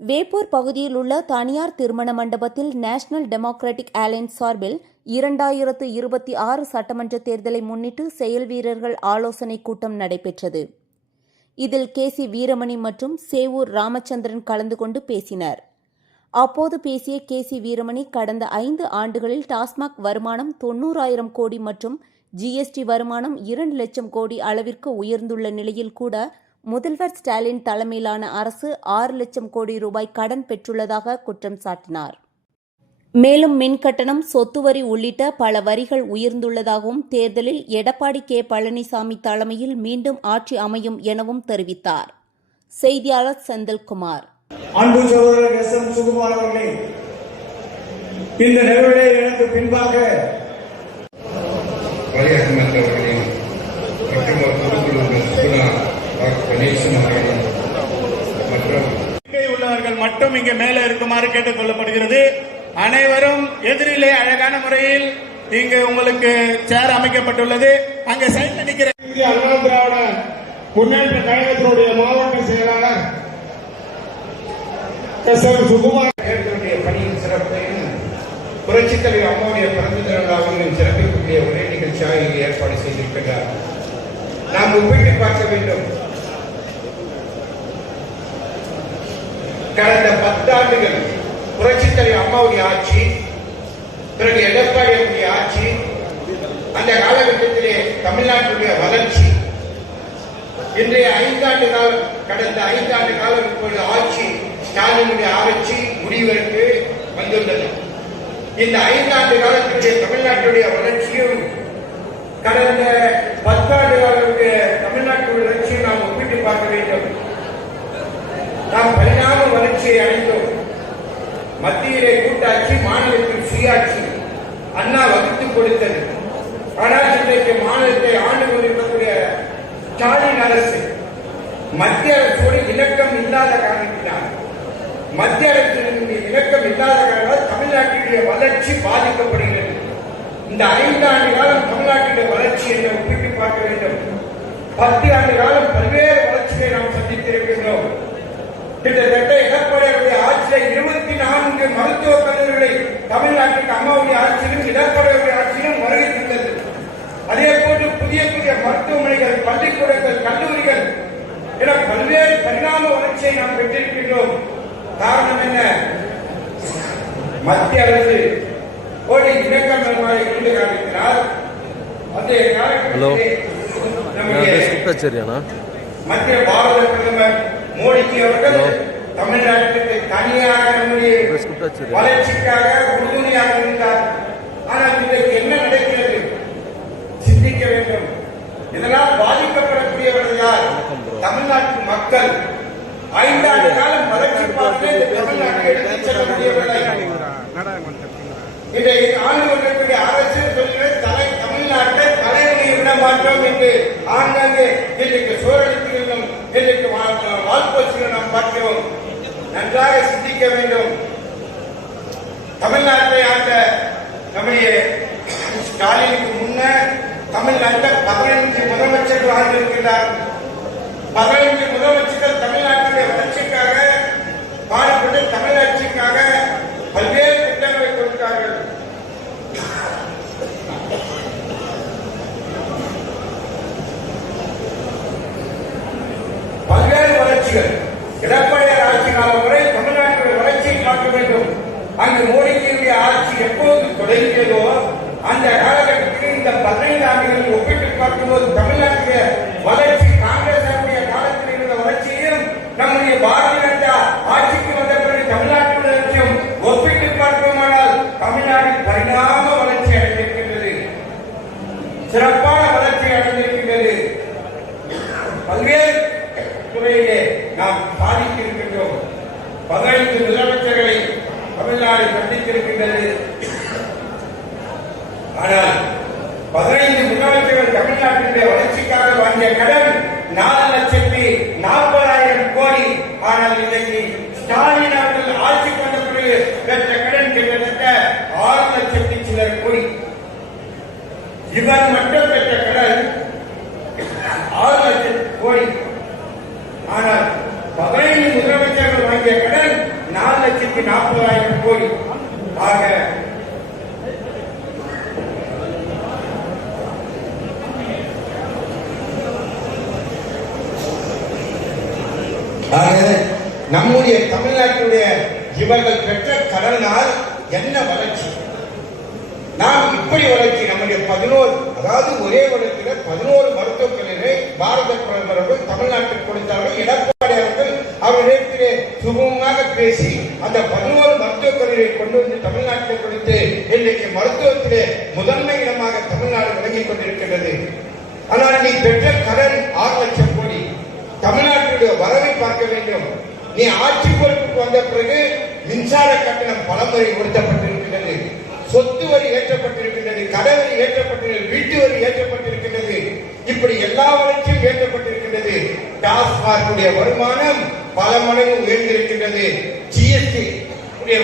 வேப்பூர் பகுதியில் உள்ள தனியார் திருமண மண்டபத்தில் நேஷனல் டெமோக்ராட்டிக் அலையன்ஸ் சார்பில் 2026 சட்டமன்ற தேர்தலை முன்னிட்டு செயல் வீரர்கள் ஆலோசனை கூட்டம் நடைபெற்றது. இதில் KC வீரமணி மற்றும் சேவூர் ராமச்சந்திரன் கலந்து கொண்டு பேசினர். அப்போது பேசிய KC வீரமணி, கடந்த 5 ஆண்டுகளில் டாஸ்மாக் வருமானம் 90,000 கோடி மற்றும் GST வருமானம் 2 லட்சம் கோடி அளவிற்கு உயர்ந்துள்ள நிலையில் கூட முதல்வர் ஸ்டாலின் தலைமையிலான அரசு 6 லட்சம் கோடி ரூபாய் கடன் பெற்றுள்ளதாக குற்றம் சாட்டினார். மேலும் மின் கட்டணம், சொத்து வரி உள்ளிட்ட பல வரிகள் உயர்ந்துள்ளதாகவும், தேர்தலில் எடப்பாடி K. பழனிசாமி தலைமையில் மீண்டும் ஆட்சி அமையும் எனவும் தெரிவித்தார். செய்தியாளர் செந்தில்குமார். அன்பு சகோதரர் S.M. சுகுமார் அவர்களே, இந்த நிகழ்விலே எனக்கு பின்பாக உள்ளவர்கள் மட்டும் இங்கே மேலே இருக்குமாறு கேட்டுக் கொள்ளப்படுகிறது. அனைவரும் எதிரிலே அழகான முறையில் இங்கு உங்களுக்கு சேர் அமைக்கப்பட்டுள்ளது. அங்கே சைட்ல நிற்கிற அண்ணா திராவிட முன்னேற்ற கழகத்தினுடைய மாவட்ட செயலாளர் S.M. சுகுமார் பணியின் சிறப்பையும் புரட்சித் தலைவர் அம்மாவுடைய பிறந்த திருவிழாவையும் சிறப்பிக்கக்கூடிய ஒரே நிகழ்ச்சியாக இங்கு ஏற்பாடு செய்திருக்கிறார். நாம் ஒப்பிட்டு பார்க்க வேண்டும். கடந்த 10 ஆண்டுகள் புரட்சித் தலைவர் அம்மாவுடைய ஆட்சி, பிறகு எடப்பாடியுடைய ஆட்சி, அந்த காலகட்டத்திலே தமிழ்நாட்டுடைய வளர்ச்சி, இன்றைய 5 ஆண்டு காலம், கடந்த 5 ஆண்டு காலம் இப்பொழுது ஆட்சி ஸ்டாலினுடைய ஆட்சி முடிவிற்கு வந்துள்ளது. இந்த 5 ஆண்டு காலத்திலே தமிழ்நாட்டுடைய வளர்ச்சியும் கடந்த 10 ஆண்டு காலத்துடைய தமிழ்நாட்டுடைய வளர்ச்சியை நாம் ஒப்பிட்டு பார்க்க வேண்டும். நாம் பரிணாம வளர்ச்சியை அடைந்தோம். மத்தியிலே கூட்டாட்சி, மாநிலத்தில் சுயாட்சி அண்ணா வகுத்துக் கொடுத்தது. ஆனால் இன்றைக்கு மாநிலத்தை ஆண்டு கொண்டிருக்கக்கூடிய ஸ்டாலின் அரசு மத்திய அரசோடு இணக்கம் இல்லாத காரணத்தினால், மத்திய அரசின் இணக்கம் இல்லாத காரணத்தால் தமிழ்நாட்டினுடைய வளர்ச்சி பாதிக்கப்படுகிறது. இந்த 5 ஆண்டு காலம் தமிழ்நாட்டினுடைய வளர்ச்சி என்று ஒப்பிட்டு பார்க்க வேண்டும். 10 ஆண்டு காலம் பல்வேறு வளர்ச்சிகளை நாம் சந்தித்திருக்கின்றோம். கிட்டத்தட்ட எடப்பாடியுடைய ஆட்சியில் 24 மருத்துவக் கல்லூரிகளை தமிழ்நாட்டுக்கு அம்மாவுடைய ஆட்சியிலும் எடப்பாடியுடைய ஆட்சியிலும் வருகின்றது. அதே போன்று புதிய புதிய மருத்துவமனைகள், பள்ளிக்கூடங்கள், கல்லூரிகள் என பல்வேறு பரிணாம வளர்ச்சியை நாம் பெற்றிருக்கின்றோம். காரணம் என்ன? மத்திய அரசு கோடி இணக்கம் இருந்து காண்பிக்கிறார். அதே காலகட்டத்திலே மத்திய பாரத பிரதமர் மோடிஜி அவர்கள் தமிழ்நாட்டுக்கு தனியாக நம்முடைய வளர்ச்சிக்காக உறுதுணையாக இருந்தார். ஆனால் இன்றைக்கு என்ன நடக்கிறது? சிந்திக்க வேண்டும். இதனால் பாதிக்கப்படக்கூடியவர்கள் யார்? தமிழ்நாட்டு மக்கள். 5 ஆண்டு காலம் வளர்ச்சி பார்த்து தமிழ்நாட்டை எடுத்துச் செல்ல முடியவில்லை. இன்றைக்கு ஆண்டு கொண்டிருக்கிற அரசு சொல்கிற தமிழ்நாட்டை தலைமையை விட மாற்றோம் என்று ஆங்காங்கே இன்றைக்கு சோழர்களும் இன்றைக்கு வால்போச்சுகள் நாம் பார்க்கிறோம். நன்றாக சிந்திக்க வேண்டும். தமிழ்நாட்டை ஆண்ட நம்முடைய ஸ்டாலினுக்கு முன்னர் தமிழ்நாட்டில் 15 முதலமைச்சர்கள் ஆண்டிருக்கிறார். 15 முதலமைச்சர்கள் தமிழ்நாட்டுடைய வளர்ச்சிக்காக பாடுபட்டு தமிழாட்சிக்காக பல்வேறு திட்டங்களை கொடுத்தார்கள். பல்வேறு வளர்ச்சிகள் எடப்பாடியார் ஆட்சி காலம் வரை தமிழ்நாட்டுடைய வளர்ச்சியை பார்க்க வேண்டும். அங்கு மோடிஜியுடைய ஆட்சி எப்போது தொடங்கியதோ அந்த காலகட்டத்தில் இந்த 15 ஆண்டுகளில் ஒப்பிட்டு பார்க்கும்போது தமிழ்நாட்டுடைய வளர்ச்சி காங்கிரஸ் காலத்தில் இருந்த வளர்ச்சியும் நம்முடைய பாரதிய ஜனதா ஆட்சிக்கு வந்த பிறகு தமிழ்நாட்டுடைய வளர்ச்சியும் ஒப்பிட்டு பார்ப்போமானால் தமிழ்நாடு பரிணாம வளர்ச்சி அடைந்திருக்கின்றது. சிறப்பான வளர்ச்சி அடைந்திருக்கின்றது. பல்வேறு துறையிலே நாம் சாதித்திருக்கின்றோம். 15 முதலமைச்சர்களை தமிழ்நாடு சந்தித்திருக்கின்றது. ஆனால் 15 முதலமைச்சர்கள் தமிழ்நாட்டினுடைய வளர்ச்சிக்காக வாங்கிய கடன் 4,40,000 கோடி. ஆனால் இன்றைக்கு ஸ்டாலின் அவர்கள் ஆட்சி கொண்ட பிறகு பெற்ற கடன் கிட்டத்தட்ட 6 லட்சத்தி சிலர் கோடி. இவர் மட்டும் பெற்ற கடன் 6 லட்சம் கோடி. ஆனால் 15 முதலமைச்சர்கள் வாங்கிய கடன் கோடி. ஆக நம்முடைய தமிழ்நாட்டுடைய இவர்கள் பெற்ற கடனால் என்ன வளர்ச்சி? நாம் இப்படி வளர்ச்சி நம்முடைய 11, அதாவது ஒரே வருடத்தில் 11 மருத்துவக் கல்லூரிகளை பாரத பிரதமர் அவர்கள் தமிழ்நாட்டில் கொடுத்தார்கள். எடப்பாடி அவர்கள் அவரிடத்திலே சுகமாக பேசி அந்த 11 மருத்துவக் கல்லூரியை கொண்டு வந்து தமிழ்நாட்டில் கொடுத்து இன்றைக்கு மருத்துவத்திலே முதன்மை இடமாக தமிழ்நாடு விளங்கிக் கொண்டிருக்கிறது. ஆனால் நீ பெற்ற கடன் 6 லட்சம் கோடி. தமிழ்நாட்டுடைய வரவை பார்க்க வேண்டும். நீ ஆட்சி பொறுப்புக்கு வந்த பிறகு மின்சார கட்டணம் பலமுறை உயர்த்தப்பட்டிருக்கிறது, சொத்து வரி ஏற்றப்பட்டிருக்கின்றது, கடை வரி ஏற்றப்பட்டிருக்கிறது, வீட்டு வரி ஏற்றப்பட்டிருக்கின்றது, இப்படி எல்லா வளர்ச்சியும் ஏற்றப்பட்டிருக்கின்றது. டாஸ்மாக் வருமானம் பல மடங்கு உயர்ந்திருக்கின்றது, ஜிஎஸ்டி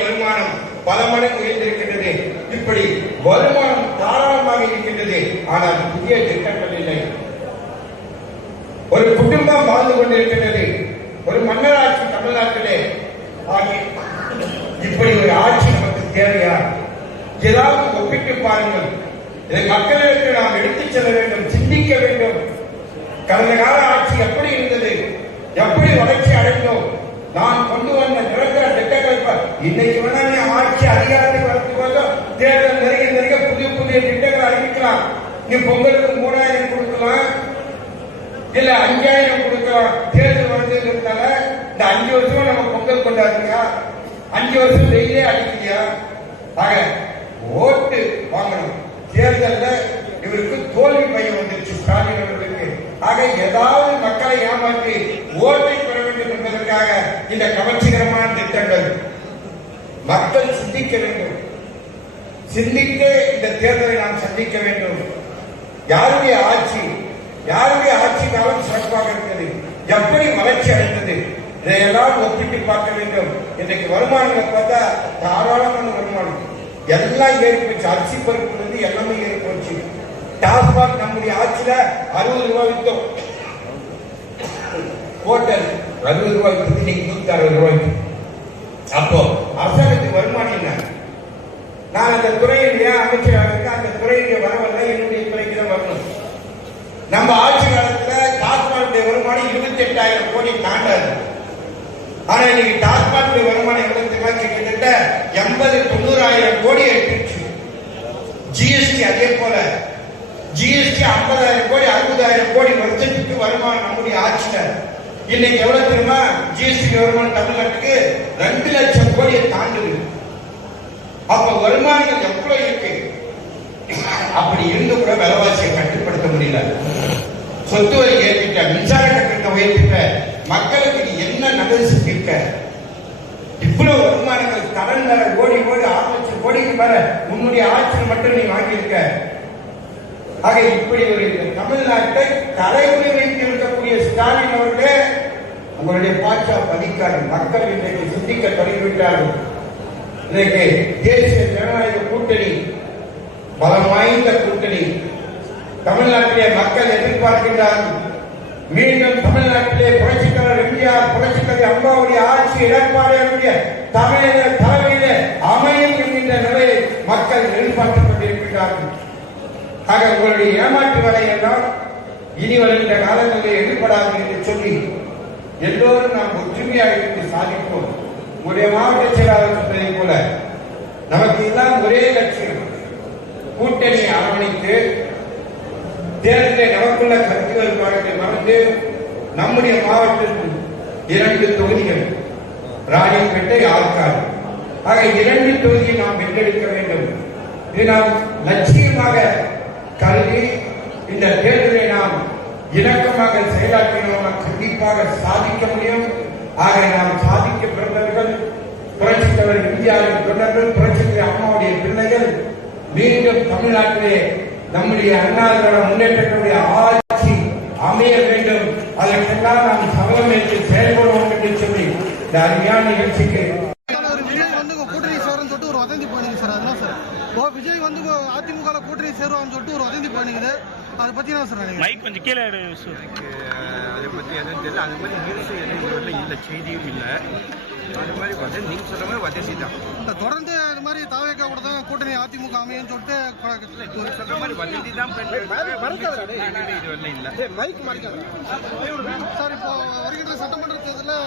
வருமானம் பல மடங்கு உயர்ந்திருக்கின்றது. இப்படி வருமானம் தாராளமாக இருக்கின்றது. ஆனால் புதிய திட்டங்கள் இல்லை. ஒரு குடும்பம் வாழ்ந்து கொண்டிருக்கின்றது. ஒரு மன்னராட்சி தமிழ்நாட்டிலே ஆகி இப்படி ஒரு ஆட்சி நமக்கு தேவையா? ஏதாவது ஒப்பிட்டு பாருங்கள். இதை மக்களிடத்தில் நாம் எடுத்துச் செல்ல வேண்டும், சிந்திக்க வேண்டும். கடந்த கால ஆட்சி எப்படி இருந்தது, எப்படி வளர்ச்சி அடைந்தோம், நான் கொண்டு வந்த நிரந்தர திட்டங்கள் இன்னைக்கு வேணா ஆட்சி அதிகாரத்துக்கு வரதுக்கு தேர்தல் நெருங்க புதிய புதிய திட்டங்கள் அறிவிக்கலாம். நீ பொங்கலுக்கு 3000 கொடுக்கலாம், இல்ல 5000 கொடுக்கலாம். தேர்தல் வருதுன்றதால இந்த 5 வருஷமா நம்ம பொங்கல் கொண்டாடுறியா? 5 வருஷம் வெயிலே அடிக்கலையா? ஆக ஓட்டு வாங்கணும். தேர்தல்ல இவருக்கு தோல்வி பயம் வந்துருச்சு ஸ்டாலின் அவர்களுக்கு. ஆக ஏதாவது மக்களை ஏமாற்றி ஓட்டை பெற வேண்டும் என்பதற்காக இந்த கவர்ச்சிகரமான திட்டங்கள். மக்கள் சிந்திக்க வேண்டும். சிந்தித்து இந்த தேர்தலை நாம் சந்திக்க வேண்டும். யாருடைய ஆட்சி, யாருடைய ஆட்சி காலம் சிறப்பாக இருக்கிறது, எப்படி வளர்ச்சி அடைந்தது, இதையெல்லாம் ஒப்பிட்டு பார்க்க வேண்டும். இன்றைக்கு வருமானங்கள் பார்த்தா தாராளமான வருமானம் எல்லாம் ஏறி போச்சு. அரிசி பருப்பு எல்லாமே ஏறி போச்சு. டாஸ்மாக் நம்முடைய ஆட்சியில 60 ரூபாய் வித்தோம். ஹோட்டல் 60 ரூபாய் வித்து இன்னைக்கு 160 ரூபாய்க்கு. அப்போ அரசாங்கத்துக்கு வருமானம் என்ன? நான் அந்த துறையினுடைய அமைச்சராக இருக்க, அந்த துறையினுடைய வரவல்ல என்னுடைய துறைக்கு தான் வரணும். நம்ம ஆட்சி காலத்துல டாஸ்மாக் வருமானம் 28,000 கோடி தாண்டாது. ஆனா இன்னைக்கு டாஸ்மாக் வருமானம் எவ்வளவு தெரியுமா? கிட்டத்தட்ட 80-90,000 கோடி எடுத்துச்சு. ஜிஎஸ்டி அதே போல ஜிஎஸ்டி 50,000 கோடி 60,000 கோடி வருஷத்துக்கு வருமானம் நம்முடைய ஆட்சியில. இன்னைக்கு எவ்வளவு தெரியுமா? ஜிஎஸ்டி வருமானம் தமிழ்நாட்டுக்கு 2 லட்சம் கோடியை தாண்டுது. அப்ப வருமானங்கள் எவ்வளவு இருக்கு? அப்படி இருந்து கூட விலைவாசியை கட்டுப்படுத்த முடியல. சொத்து வரி ஏற்றிட்ட, மின்சார கட்டணத்தை உயர்த்திட்ட, மக்களுக்கு என்ன நல்லது செஞ்சிருக்க? இவ்வளவு வருமானங்கள் கடன் வேற கோடி 6 லட்சம் கோடிக்கு மேல உன்னுடைய ஆட்சியில் மட்டும் நீ வாங்கியிருக்க. ஆக இப்படி ஒரு தமிழ்நாட்டை தலைமுறை வைத்து இருக்கக்கூடிய ஸ்டாலின் அவர்களே, உங்களுடைய பாட்சா பதிக்காது. மக்கள் இன்றைக்கு சிந்திக்க தொடங்கிவிட்டார்கள். இன்றைக்கு தேசிய ஜனநாயக கூட்டணி பலம் வாய்ந்த கூட்டணி. தமிழ்நாட்டிலே மக்கள் எதிர்பார்க்கின்றார்கள். மீண்டும் தமிழ்நாட்டிலே புரட்சித்தலைவர் எம்ஜிஆர், புரட்சித்தலைவர் அம்மாவுடைய ஆட்சி எடப்பாடியாருடைய தமிழக தலைமையிலே அமையும் என்கின்ற நிலையை மக்கள் எதிர்பார்த்துக் கொண்டிருக்கிறார்கள். ஆக உங்களுடைய ஏமாற்று வேலையெல்லாம் இனி வருகின்ற காலங்களில் எதிர்படாது என்று சொல்லி எல்லோரும் நாம் ஒற்றுமையாக இருந்து சாதிப்போம். உங்களுடைய மாவட்ட செயலாளர் சொன்னதை போல நமக்கு எல்லாம் ஒரே லட்சியம், கூட்டணியை அரவணைத்து தேர்தலில் நமக்குள்ள கருத்து வேறுபாடுகளை மறந்து நம்முடைய மாவட்டத்தில் 2 தொகுதிகள், ராணிப்பேட்டை, ஆற்காடு. ஆக 2 தொகுதியை நாம் வென்றெடுக்க வேண்டும். இது நாம் லட்சியமாக கருதி இந்த தேர்தலை நாம் இணக்கமாக செயலாற்றினோம், கண்டிப்பாக சாதிக்க முடியும். ஆக நாம் சாதிக்க பிறந்தவர்கள் புரட்சித் தலைவர் எம்ஜிஆரின் தொண்டர்கள், புரட்சித் அம்மாவுடைய பிள்ளைகள் மீண்டும் தமிழ்நாட்டிலே நம்முடைய அண்ணா திராவிட முன்னேற்றத்துடைய ஆட்சி அமைய வேண்டும். அதற்கெல்லாம் நாம் சபலம் ஏற்று செயல்படுவோம் என்று சொல்லி இந்த அருமையான நிகழ்ச்சிக்கு விஜய் வந்து கூட்டணி சேரும்னு சொல்லிட்டு ஒரு வதந்தி பண்ணுங்க சார். அதெல்லாம் சார் விஜய் வந்து அதிமுக கூட்டணி சேருவான்னு சொல்லிட்டு ஒரு வதந்தி பண்ணுங்க. அதை பத்தி என்ன சார் நினைக்கிறேன்? மைக் கொஞ்சம் கீழே அதை பத்தி எதுவும் தெரியல. அது மாதிரி நியூஸ் எதுவும் இல்லை, செய்தியும் இல்லை. அது மாதிரி அது நீங்க சொல்ற மாதிரி வதந்தி தான். தொடர்ந்து இது மாதிரி தாவேக்கா கூட தான் கூட்டணி அதிமுக அமையும் சொல்லிட்டு சொல்ற மாதிரி வதந்தி தான். இது வரல இல்ல சார். இப்போ வருகின்ற சட்டமன்ற தேர்தலில்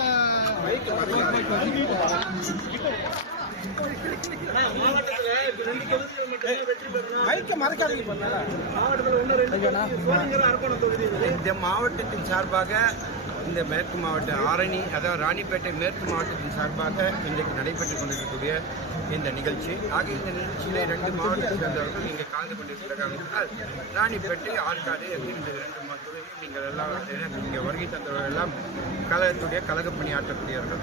இந்த மாவட்டத்தின் சார்பாக இந்த மேற்கு மாவட்ட ஆரணி அதாவது ராணிப்பேட்டை மேற்கு மாவட்டத்தின் சார்பாக இன்றைக்கு நடைபெற்றுக் கொண்டிருக்கக்கூடிய இந்த நிகழ்ச்சி இந்த நிகழ்ச்சியில் 2 மாவட்டத்தை சேர்ந்தவர்கள் இங்கே கலந்து கொண்டிருக்கிறார்கள். ராணிப்பேட்டை ஆற்காடு இந்த 2 தொகுதியும் நீங்கள் எல்லாம் இங்கே வருகை தந்தவர்கள் எல்லாம் கழக பணியாற்றக்கூடியவர்கள்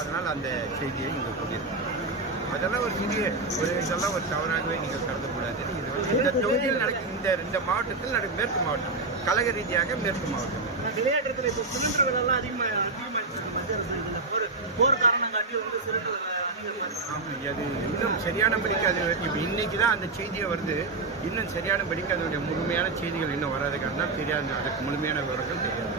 அதனால் அந்த செய்தியை இங்கே கொண்டிருக்கிறார்கள். அதெல்லாம் ஒரு இதெல்லாம் ஒரு தவறாகவே நீங்கள் கருதக்கூடாது. இது இந்த தொகுதியில் இந்த மாவட்டத்தில் மேற்கு மாவட்டம் கழக ரீதியாக மேற்கு மாவட்டம் விளையாட்டுல இப்போ சிலிண்டர் விலை எல்லாம் போர் காரணம் காட்டி அது இன்னும் சரியானபடிக்கு அது இப்போ இன்னைக்கு தான் அந்த செய்தியை வருது. இன்னும் சரியானபடிக்கு அதனுடைய முழுமையான செய்திகள் இன்னும் வராது காரணம் தெரியாது. அதுக்கு முழுமையான விவரங்கள் தெரியாது.